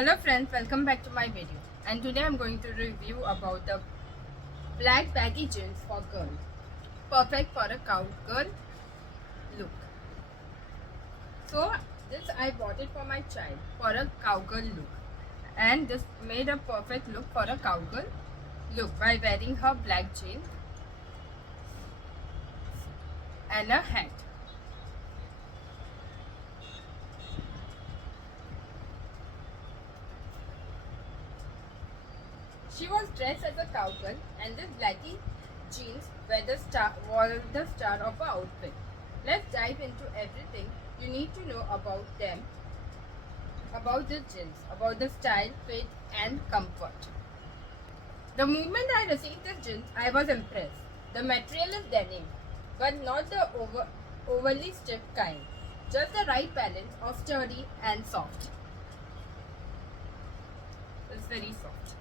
Hello friends, welcome back to my video. And today I'm going to review about the black baggy jeans for girl. Perfect for a cowgirl look. So this I bought it for my child for a cowgirl look. And this made a perfect look for a cowgirl look by wearing her black jeans and a hat. She was dressed as a cowgirl and this blacky jeans were the star of her outfit. Let's dive into everything you need to know about them, about the jeans, about the style, fit and comfort. The moment I received this jeans, I was impressed. The material is denim, but not the overly stiff kind. Just the right balance of sturdy and soft. It's very soft.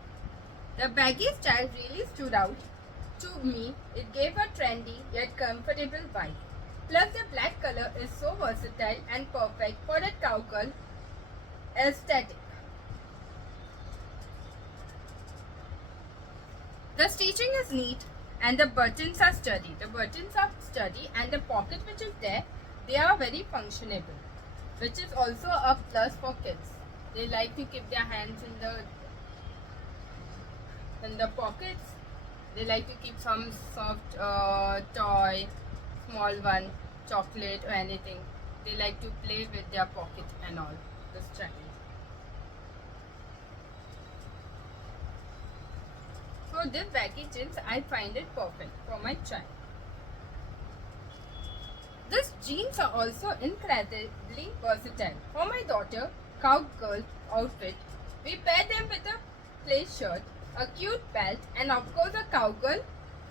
The baggy style really stood out to me. It gave a trendy yet comfortable vibe. Plus the black color is so versatile and perfect for that cowgirl aesthetic. The stitching is neat and the buttons are sturdy. The buttons are sturdy and the pocket which is there, they are very functionable, which is also a plus for kids. They like to keep their hands in the pockets. They like to keep some soft toy, small one, chocolate or anything. They like to play with their pocket and all. This child. So this baggy jeans, I find it perfect for my child. These jeans are also incredibly versatile. For my daughter, cowgirl outfit, we pair them with a plaid shirt, a cute belt and of course a cowgirl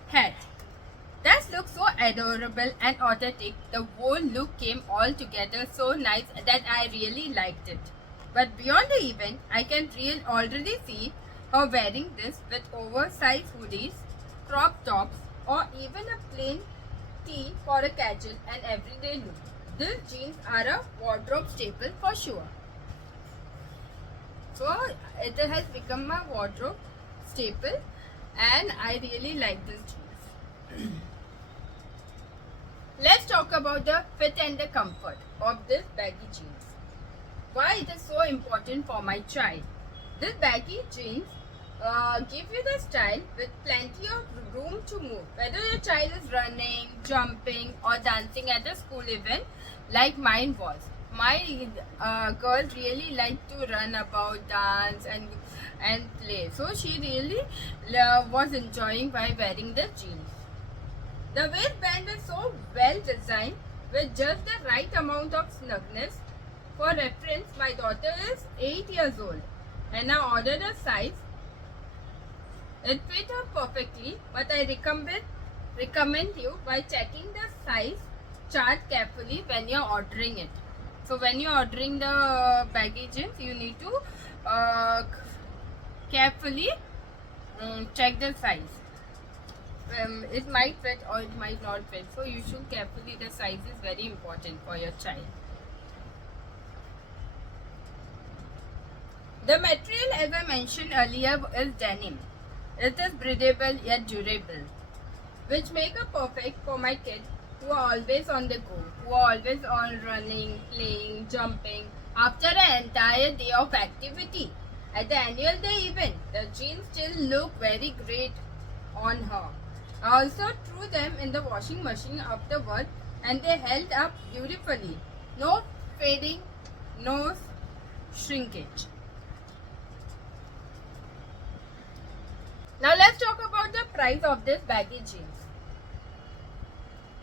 hat. That looks so adorable and authentic. The whole look came all together so nice that I really liked it. But beyond the event, I can already see her wearing this with oversized hoodies, crop tops or even a plain tee for a casual and everyday look. These jeans are a wardrobe staple for sure. So it has become my wardrobe staple and I really like this jeans. Let's talk about the fit and the comfort of this baggy jeans. Why it is so important for my child. This baggy jeans give you the style with plenty of room to move. Whether your child is running, jumping or dancing at a school event like mine was. My girl really liked to run about, dance and play. So she really was enjoying by wearing the jeans. The waistband is so well designed with just the right amount of snugness. For reference, my daughter is 8 years old and I ordered a size. It fit her perfectly, but I recommend you by checking the size chart carefully when you're ordering it. So when you're ordering the baggy jeans, you need to carefully check the size. It might fit or it might not fit. So you should carefully, the size is very important for your child. The material as I mentioned earlier is denim. It is breathable yet durable, which make it perfect for my kids who are always on the go, who are always on running, playing, jumping after an entire day of activity. At the annual day event, the jeans still look very great on her. I also threw them in the washing machine afterward and they held up beautifully. No fading, no shrinkage. Now let's talk about the price of this baggy jeans.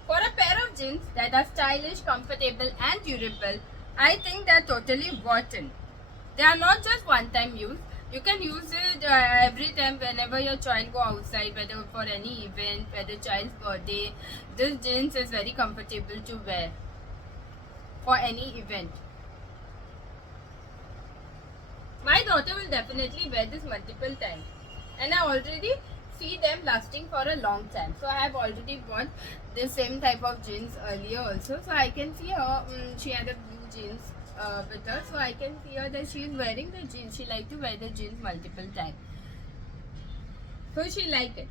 For a pair of jeans that are stylish, comfortable and durable, I think they are totally worth it. They are not just one-time use. You can use it every time whenever your child go outside, whether for any event, whether child's birthday. This jeans is very comfortable to wear for any event. My daughter will definitely wear this multiple times. And I already see them lasting for a long time. So I have already bought the same type of jeans earlier also. So I can see her, she had a blue jeans with her. So I can see her that she is wearing the jeans. She like to wear the jeans multiple times. So she like it.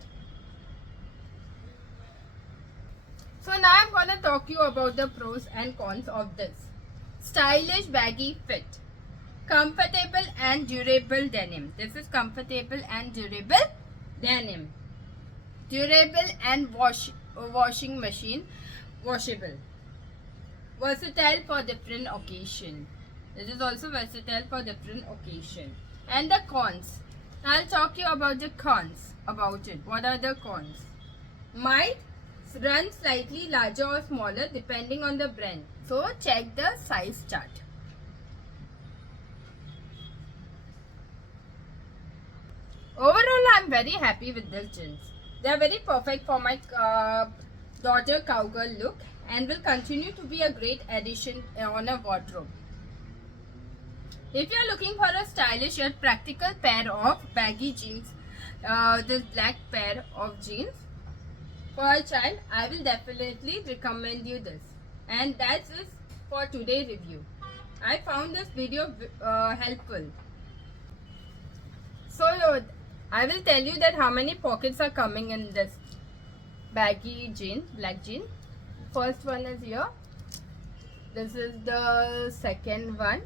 So now I'm gonna talk you about the pros and cons of this. Stylish baggy fit. Comfortable and durable denim. This is comfortable and durable denim. Durable and washing machine washable. Versatile for different occasion. This is also versatile for different occasion. And the cons. I'll talk you about the cons about it. What are the cons? Might run slightly larger or smaller depending on the brand. So check the size chart. Overall, I'm very happy with these jeans. They are very perfect for my daughter cowgirl look and will continue to be a great addition on a wardrobe. If you are looking for a stylish yet practical pair of baggy jeans, this black pair of jeans for a child, I will definitely recommend you this. And that's it for today's review. I found this video helpful. So I will tell you that how many pockets are coming in this baggy jean, black jean. First one is here. This is the second one.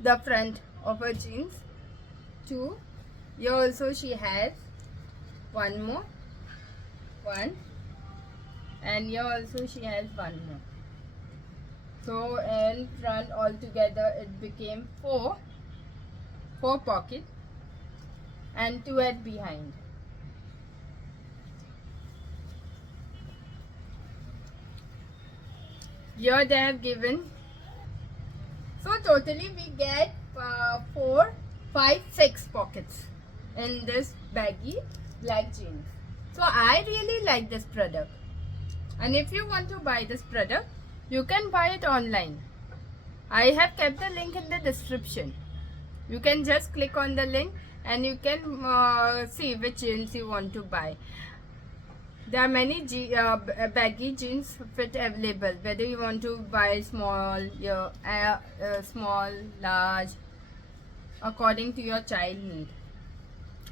The front of her jeans. 2. Here also she has one more. 1. And here also she has one more. So in front altogether it became 4 pockets. And 2 at behind. Here they have given. So totally we get 4, 5, 6 pockets in this baggy black jeans. So I really like this product. And if you want to buy this product, you can buy it online. I have kept the link in the description. You can just click on the link and you can see which jeans you want to buy. There are many baggy jeans fit available, whether you want to buy small, small, large, according to your child need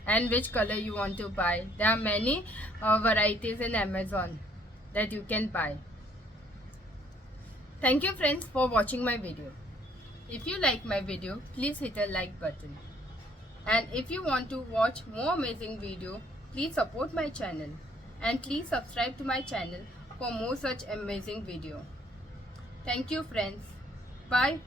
and which color you want to buy. There are many varieties in Amazon that you can buy. Thank you friends for watching my video. If you like my video, please hit a like button. And if you want to watch more amazing video, please support my channel. And please subscribe to my channel for more such amazing video. Thank you friends. Bye.